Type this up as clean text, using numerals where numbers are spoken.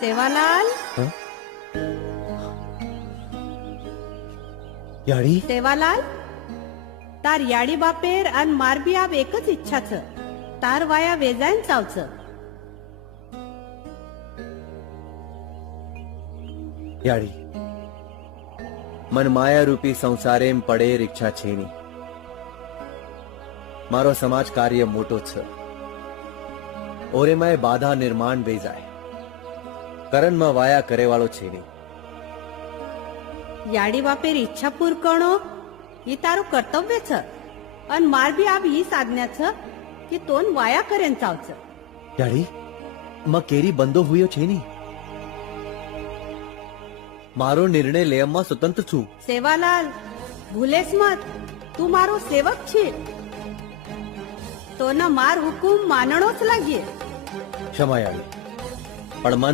सेवालाल याडी सेवालाल तार याडी बापेर अन मारबी आब एकच इच्छा छ तार वाया वेजायन चावच याडी मन माया रूपी संसारेम पडेर इच्छा छेनी मारो समाज कार्य मोटो छ ओरे मैं बाधा निर्माण वेजाय करण में वाया करे वालो छेनी याडी बापेर इच्छा पूर करणो ही तारू कर्तव्य छ अन मारबी आब ही साधन्या छ की तोन वाया करेन चावच याडी म केरी बंदो हुयो छेनी मारो निर्णय लेવામાં स्वतंत्र છું सेवालाल भूलेस मत तू मारो सेवक छे तो न मार हुकुम मानणो ज लागे क्षमा याडी पण मन